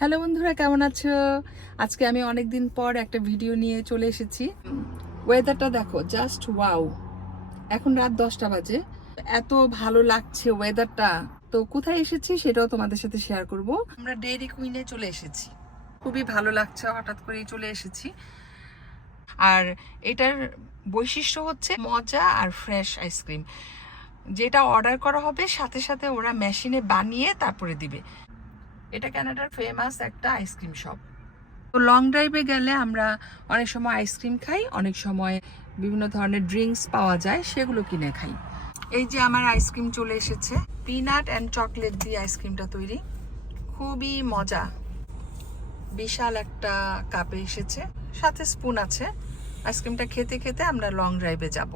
Hello বন্ধুরা, কেমন আছো? আজকে আমি অনেকদিন পর একটা ভিডিও নিয়ে চলে এসেছি। ওয়েদারটা দেখো, জাস্ট ওয়াও। এখন রাত 10টা বাজে। এত ভালো লাগছে ওয়েদারটা। তো কোথায় এসেছি সেটাও তোমাদের সাথে শেয়ার করব। আমরা ডেইরি কুইনে চলে এসেছি। খুবই ভালো লাগছে, হঠাৎ করেই চলে এসেছি। আর এটার বৈশিষ্ট্য হচ্ছে মজা আর ফ্রেশ আইসক্রিম। যেটা অর্ডার করা হবে সাথে সাথে ওরা মেশিনে বানিয়ে তারপরে দিবে। এটা কানাডার ফেমাস একটা আইসক্রিম শপ। তো লং ড্রাইভে গেলে আমরা অনেক সময় আইসক্রিম খাই, অনেক সময় বিভিন্ন ধরনের ড্রিঙ্কস পাওয়া যায়, সেগুলো কিনে খাই। এই যে আমার আইসক্রিম চলে এসেছে। পিনাট অ্যান্ড চকলেট দিয়ে আইসক্রিমটা তৈরি, খুবই মজা। বিশাল একটা কাপে এসেছে, সাথে স্পুন আছে। আইসক্রিমটা খেতে খেতে আমরা লং ড্রাইভে যাব।